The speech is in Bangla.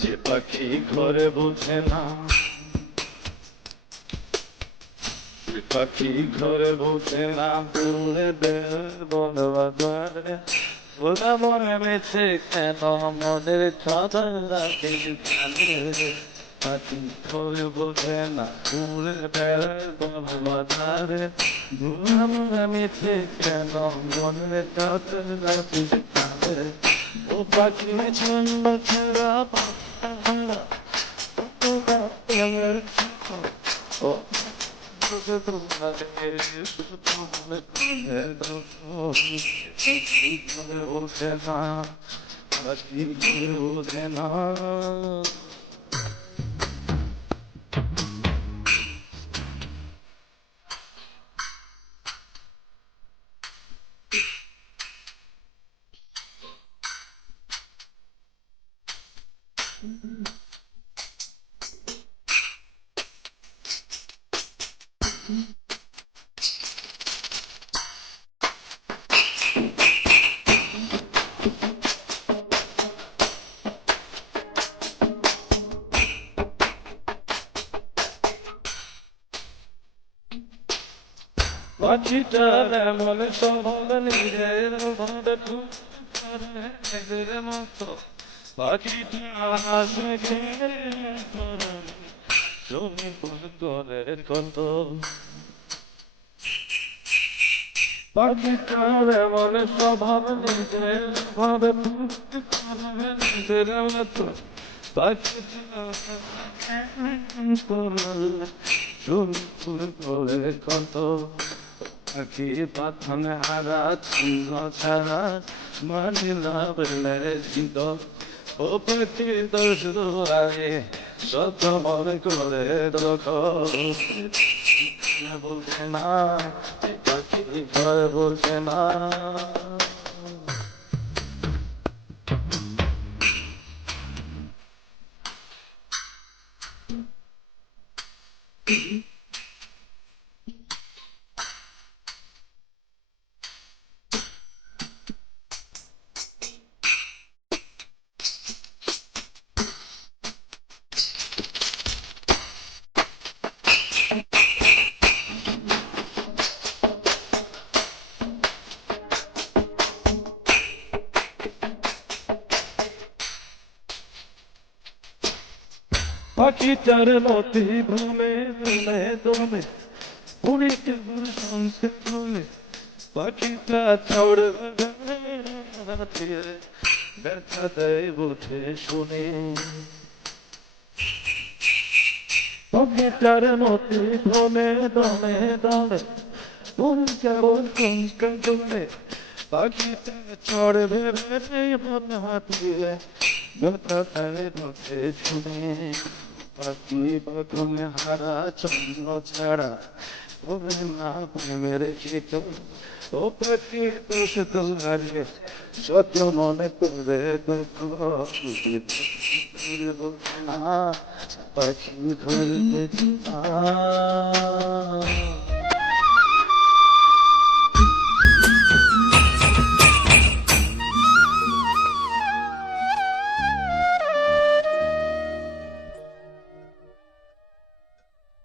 যে পাখি ঘরে বোঝে না, যে পাখি ঘরে বোঝে না, বলে বলবারে ওরা মনে মেছে কেন মনের কথা রাখে পাখি ঘরে বোঝে না, উড়ে বেড়ায় বলবারে ওরা মনে মেছে কেন মনের কথা রাখে ও পাখি ছন্দ ছেড়া Oh, পাখিটার এমন স্বভাব নিজের ভাবে নিজের মতো পাখিটা হাসে তুমি করে কত পাখিটার এমন স্বভাব নিজের ভাবে নিজের মতো পাখিটা তুমি করে কত পাখি পাথনে হারা ছিল ছাড়া মানিলা বলে ছিল ও পাখি দোষ দোয়ারে সত্য মনে করে বলছে না পাখি ঘরে বলছে না পাখিটার মতি ভ্রমে ভ্রমে দমে উড়িতে সংসে ভ্রমে পাখিটা ছড়ে ব্যথা দেয় বুঝে শুনে পাখিটার মতি ভ্রমে দমে দমে উড়িতে সংসে ভ্রমে পাখিটা ছড়ে ভেবে হাতিয়ে ব্যথা দেয় বুঝে শুনে পাখি বাগানে হারা চন্দ্র ছাড়া ওরে না প্রেমের গীত ও পাখি দোষ তোমারে সত্য মনে করে দেখো না পাখি ধরতে